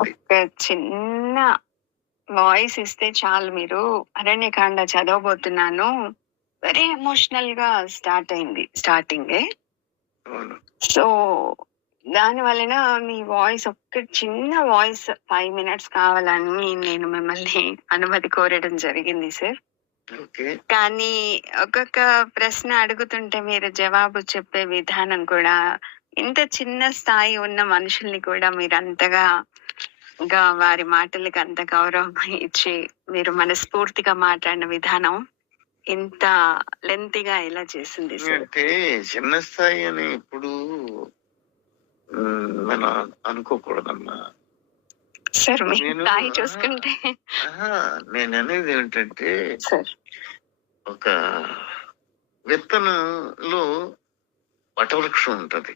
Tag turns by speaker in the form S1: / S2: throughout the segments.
S1: ఒక చిన్న వాయిస్ ఇస్తే చాలు మీరు. అరణ్యకాండ చదవబోతున్నాను. వెరీ ఎమోషనల్గా స్టార్ట్ అయింది స్టార్టింగ్ సో దాని వలన మీ వాయిస్ ఒక్క చిన్న వాయిస్ ఫైవ్ మినిట్స్ కావాలని నేను మిమ్మల్ని అనుమతి కోరడం జరిగింది సార్. కానీ ఒక్కొక్క ప్రశ్న అడుగుతుంటే మీరు జవాబు చెప్పే విధానం కూడా ఇంత చిన్న స్థాయి ఉన్న మనుషుల్ని కూడా మీరు అంతగా గా వారి మాటలకి అంత గౌరవం ఇచ్చి మీరు మనస్ఫూర్తిగా మాట్లాడిన విధానం ఇంత లెంతిగా ఎలా చేసింది
S2: అంటే చిన్న స్థాయి అని ఇప్పుడు మనం అనుకోకూడదమ్మా.
S1: సార్ మీ స్థాయి చూసుకుంటే.
S2: నేను అనేది ఏంటంటే ఒక విత్తనంలో వటవృక్షం ఉంటది.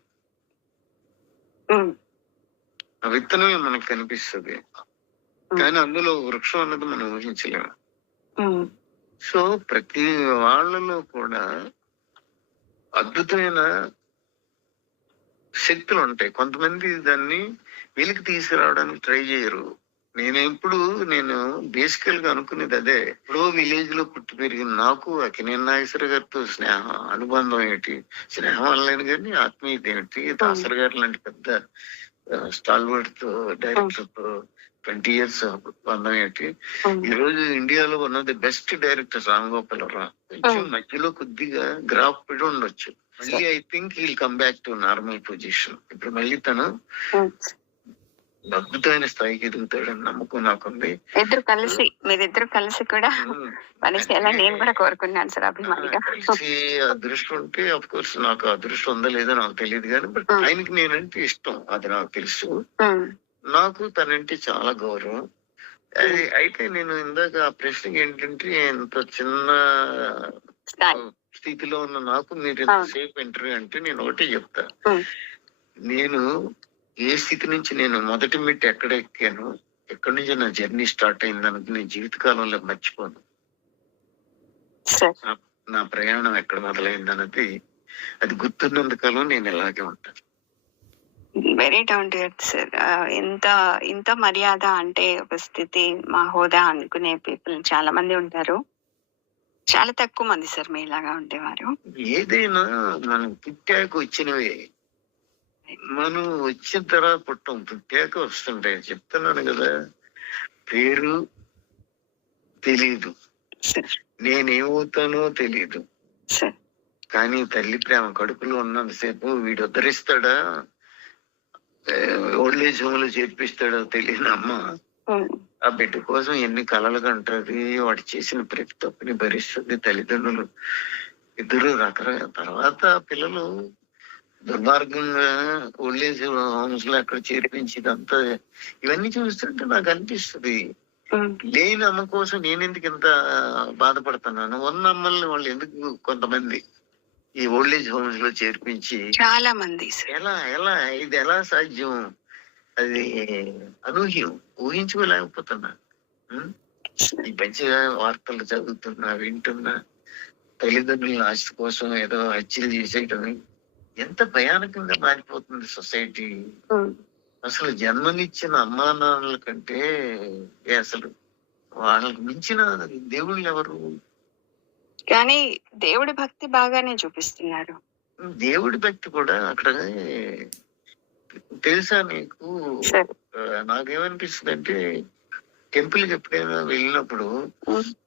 S2: విత్తనమే మనకు కనిపిస్తుంది. కానీ అందులో వృక్షం అన్నది మనం ఊహించలేము. సో ప్రతి వాళ్ళలో కూడా అద్భుతమైన శక్తులు ఉంటాయి. కొంతమంది దాన్ని వెలికి తీసుకురావడానికి ట్రై చేయరు. నేను ఎప్పుడు నేను బేసికల్గా అనుకునేది అదే. ఇప్పుడు విలేజ్లో పుట్టి పెరిగిన నాకు అకినేని నాగేశ్వర గారితో స్నేహం అనుబంధం ఏంటి? స్నేహం అనలేను కానీ ఆత్మీయత ఏంటి? దాసర్ గారు లాంటి పెద్ద స్టాల్వర్డ్తో డైరెక్టర్తో ట్వంటీ ఇయర్స్ బంధం ఏంటి? ఈ రోజు ఇండియాలో one of the best director Ram Gopal Rao. కొంచెం. మధ్యలో కొద్దిగా గ్రాఫ్ పడి ఉండొచ్చు. మళ్ళీ I think he'll come back to normal position. ఇప్పుడు మళ్ళీ తను అద్భుతమైన స్థాయికి ఎదుగుతాడని నమ్మకం నాకుంది.
S1: ఇద్దరు కలిసి మీరిద్దరు కలిసి కూడా. పనిచేయాలని నేను కూడా కోరుకున్నాను సార్ అభిమానిగా.
S2: కలిసి అదృష్టం ఉంటే అఫ్ కోర్స్ నాకు అదృష్టం ఉందో లేదో నాకు తెలియదు కానీ బట్. ఆయనకి నేనంటే ఇష్టం. అది నాకు తెలుసు. నాకు తనంటే చాలా గౌరవం. అది అయితే నేను ఇందాక ఆ ప్రశ్నకి ఏంటంటే ఇంత చిన్న స్థితిలో ఉన్న నాకు మీరు. సేఫ్ ఇంటర్వ్యూ అంటే నేను ఒకటే చెప్తా. నేను ఏ స్థితి నుంచి నేను మొదటి మిట్ ఎక్కడ ఎక్కాను ఎక్కడి నుంచి నా జర్నీ స్టార్ట్ అయింది అన్నది నేను జీవితకాలంలో మర్చిపోను.
S1: సార్.
S2: నా ప్రయాణం ఎక్కడ మొదలైంది అన్నది అది గుర్తున్నంత కాలం నేను ఇలాగే ఉంటాను.
S1: వెరీ డౌన్ సార్ ఇంత ఇంత మర్యాద అంటే ఒక స్థితి మా హోదా అనుకునే పీపుల్ చాలా మంది ఉంటారు. చాలా తక్కువ మంది సార్ మీలాగా ఉండేవారు.
S2: ఏదైనా మనం పుట్టాక వచ్చినవే. మనం వచ్చిన తర్వాత పుట్టం పుట్టాక వస్తుంటాయి. చెప్తున్నాను కదా పేరు తెలీదు. నేనేమవుతానో తెలీదు. కానీ తల్లి ప్రేమ కడుపులో ఉన్నంతసేపు వీడు ఉద్ధరిస్తాడా ఓల్డ్ ఏజ్ హోమ్లో చేర్పిస్తాడో తెలియని అమ్మ. ఆ బిడ్డ కోసం ఎన్ని కలలు కంటది వాడు చేసిన ప్రతి తప్పుని భరిస్తుంది తల్లిదండ్రులు. ఇద్దరు రకరకాల తర్వాత పిల్లలు దుర్మార్గంగా ఓల్డ్ ఏజ్ హోమ్స్లో అక్కడ చేర్పించి ఇదంతా ఇవన్నీ చూస్తుంటే నాకు అనిపిస్తుంది. లేని అమ్మ కోసం నేను ఎందుకు ఇంత బాధపడుతున్నాను? ఉన్న అమ్మల్ని వాళ్ళు ఎందుకు కొంతమంది ఈ ఓల్డ్ ఏజ్ హోమ్స్లో చేర్పించి
S1: చాలా మంది
S2: ఎలా ఎలా ఇది ఎలా సాధ్యం? అది అనూహ్యం. ఊహించుకోలేకపోతున్నా? ఈ మంచిగా వార్తలు చదువుతున్నా వింటున్నా తల్లిదండ్రుల ఆస్తి కోసం ఏదో హత్యలు చేసేయటం ఎంత భయానకంగా మారిపోతుంది సొసైటీ. అసలు జన్మనిచ్చిన అమ్మా నాన్నల కంటే అసలు వాళ్ళకి మించిన దేవుళ్ళు ఎవరు?
S1: కానీ దేవుడి భక్తి బాగానే చూపిస్తున్నారు.
S2: దేవుడి భక్తి కూడా అక్కడ తెలుసా నీకు? నాకేమనిపిస్తుంది అంటే టెంపుల్ ఎప్పుడైనా వెళ్ళినప్పుడు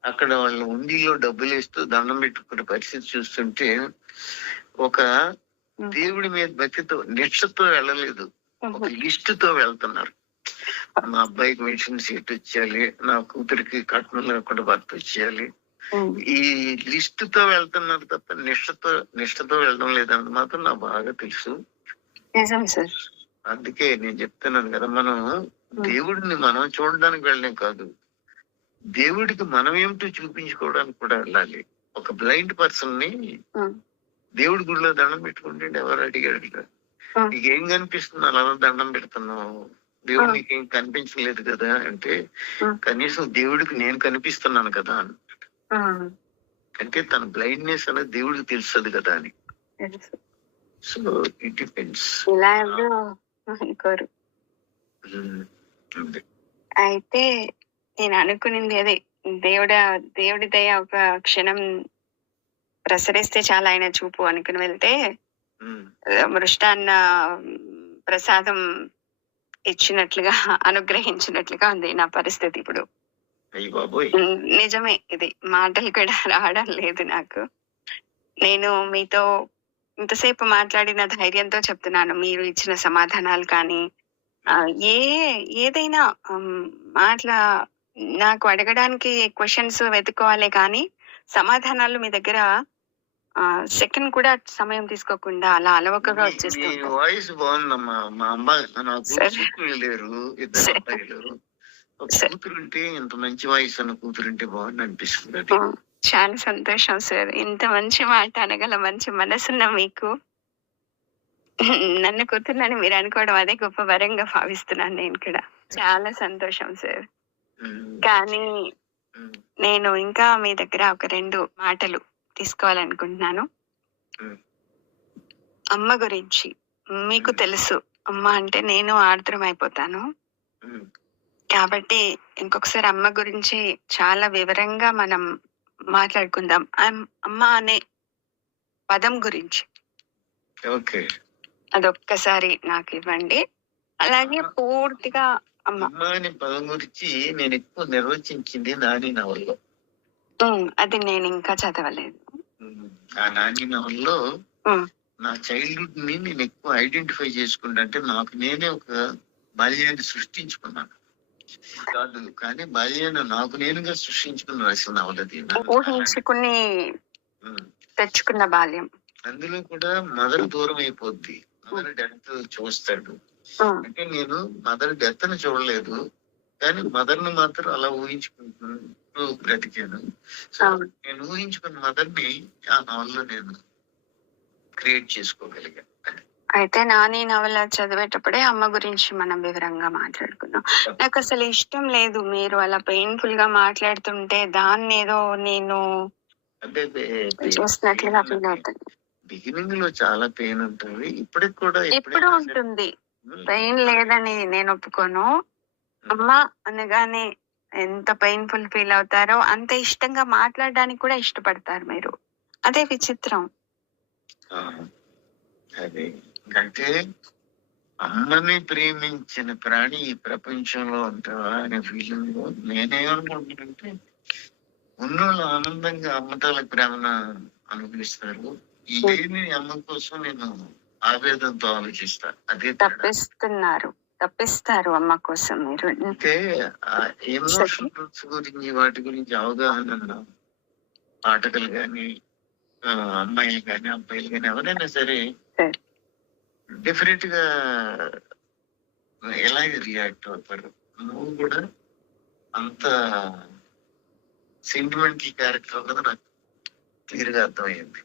S2: అక్కడ వాళ్ళు ఉండిలో డబ్బులు వేస్తూ దండం పెట్టుకునే పరిస్థితి చూస్తుంటే ఒక దేవుడి మీద భక్తితో నిష్ఠతో వెళ్ళలేదు. ఒక లిస్ట్తో వెళ్తున్నారు. మా అబ్బాయికి మెడిసిన్ సీట్ వచ్చేయాలి నా కూతురికి కట్నం లేకుండా భర్త వచ్చేయాలి ఈ లిస్ట్తో వెళ్తున్నారు తప్ప నిష్ఠతో నిష్ఠతో వెళ్ళడం లేదన్నది మాత్రం నాకు బాగా తెలుసు. అందుకే నేను చెప్తున్నాను కదా మనం దేవుడిని మనం చూడడానికి వెళ్ళడం కాదు. దేవుడికి మనం ఏమిటో చూపించుకోవడానికి కూడా వెళ్ళాలి. ఒక బ్లైండ్
S1: పర్సన్ని
S2: దేవుడి గుడిలో దండం పెట్టుకుంటే ఎవరు అడిగాడు? నీకేం కనిపిస్తుంది అలా దండం పెడుతున్నావు? దేవుడు. నీకేం కనిపించలేదు కదా అంటే. కనీసం దేవుడికి నేను కనిపిస్తున్నాను కదా అని. అంటే తన బ్లైండ్నెస్ అనేది దేవుడికి తెలుస్తుంది కదా అని. So it depends.
S1: అయితే నేను అనుకునింది అదే. దేవుడా దేవుడి దయ ఒక క్షణం ప్రసరిస్తే చాలా ఆయన చూపు అనుకుని వెళ్తే మృష్టాన్న ప్రసాదం ఇచ్చినట్లుగా అనుగ్రహించినట్లుగా ఉంది నా పరిస్థితి ఇప్పుడు. నిజమే ఇది. మాటలు కూడా రావడం లేదు నాకు. నేను మీతో ఇంతసేపు మాట్లాడిన ధైర్యంతో చెప్తున్నాను. మీరు ఇచ్చిన సమాధానాలు కానీ ఏ ఏదైనా మాట్లా నాకు అడగడానికి క్వశ్చన్స్ వెతుక్కోవాలి కానీ సమాధానాలు మీ దగ్గర సెకండ్ కూడా సమయం తీసుకోకుండా అలా అలవకగా వచ్చేస్తుంది
S2: వాయిస్ బాగుందమ్మా. మా అమ్మాయి నాకు
S1: సరే.
S2: కూతురు లేరు ఇద్దరు
S1: సరే.
S2: అబ్బాయిలు ఒక
S1: సరే.
S2: కూతురుంటే ఇంత మంచి వాయిస్ అన్న కూతురుంటే బాగుంది అనిపిస్తుంది
S1: చాలా సంతోషం సార్. ఇంత మంచి మాట అనగల మంచి మనసున్న మీకు. నన్ను కూతుర్నని మీరు అనుకోవడం అదే గొప్ప వరంగా భావిస్తున్నాను నేను కూడా. చాలా సంతోషం సార్. కానీ నేను ఇంకా మీ దగ్గర ఒక రెండు మాటలు తీసుకోవాలనుకుంటున్నాను. అమ్మ గురించి మీకు తెలుసు. అమ్మ అంటే నేను ఆర్ద్రం అయిపోతాను. కాబట్టి ఇంకొకసారి అమ్మ గురించి చాలా వివరంగా మనం మాట్లాడుకుందాం. అమ్- అమ్మ అనే పదం గురించి.
S2: ఓకే.
S1: అదొక్కసారి నాకు ఇవ్వండి. అలాగే పూర్తిగా అమ్మ.
S2: అమ్మ అనే పదం గురించి నేను ఎక్కువ నిర్వచించింది నాని నవల్లో.
S1: అది నేను ఇంకా చదవలేదు.
S2: ఆ నాని నవల్లో
S1: ఉమ్,
S2: నా చైల్డ్హుడ్ని నేను ఎక్కువ ఐడెంటిఫై చేసుకుంటా అంటే నాకు నేనే ఒక బాల్యాన్ని సృష్టించుకున్నాను. కాదు కానీ బాల్యాన్ని నాకు నేనుగా సృష్టించుకుని రాసిన నవలది
S1: ఊహించుకుని తెచ్చుకున్న బాల్యం.
S2: అందులో కూడా మదర్ దూరం అయిపోద్ది. మదర్ డెత్ చూస్తాడు. అంటే నేను మదర్ డెత్ని చూడలేదు. కానీ మదర్ని మాత్రం అలా ఊహించుకుంటూ బ్రతికాను సో. నేను ఊహించుకున్న మదర్ని ఆ నవల్లో నేను క్రియేట్ చేసుకోగలిగాను.
S1: అయితే నాని నవల చదివేటప్పుడే అమ్మ గురించి మనం వివరంగా మాట్లాడుకున్నాం. నాకు అసలు ఇష్టం లేదు మీరు అలా పెయిన్ఫుల్గా మాట్లాడుతుంటే దాన్ని ఏదో నేను
S2: అంటే
S1: చూసినట్లుగా ఫీల్ అవుతుంది.
S2: బిగినింగ్లో చాలా పెయిన్ ఉంటుంది. ఇప్పటికి కూడా
S1: ఎప్పుడు ఉంటుంది. పెయిన్ లేదని నేను ఒప్పుకోను. అమ్మ అనగానే ఎంత పెయిన్ఫుల్ ఫీల్ అవుతారో అంత ఇష్టంగా మాట్లాడడానికి కూడా ఇష్టపడతారు మీరు. అదే విచిత్రం.
S2: అదే అంటే అమ్మని ప్రేమించిన ప్రాణి ఈ ప్రపంచంలో ఉంటావా అనే ఫీలింగ్ నేనేమనుకుంటున్నానంటే ఉన్నోళ్ళు ఆనందంగా అమ్మతాల ప్రేమను అనుభవిస్తారు. ఈ లేని అమ్మ కోసం నేను ఆవేదనతో ఆలోచిస్తా. అదే.
S1: తప్పిస్తున్నారు. తప్పిస్తారు అమ్మ కోసం మీరు.
S2: అంటే గురించి వాటి గురించి అవగాహన ఉన్న పాఠకులు గాని ఆ, అమ్మాయిలు గాని అబ్బాయిలు గాని ఎవరైనా సరే. డిఫరెంట్గా ఎలాగ రియాక్ట్ అవుతారు? నువ్వు కూడా అంత సెంటిమెంటల్ క్యారెక్టర్ అన్నది నాకు క్లియర్గా అర్థమైంది.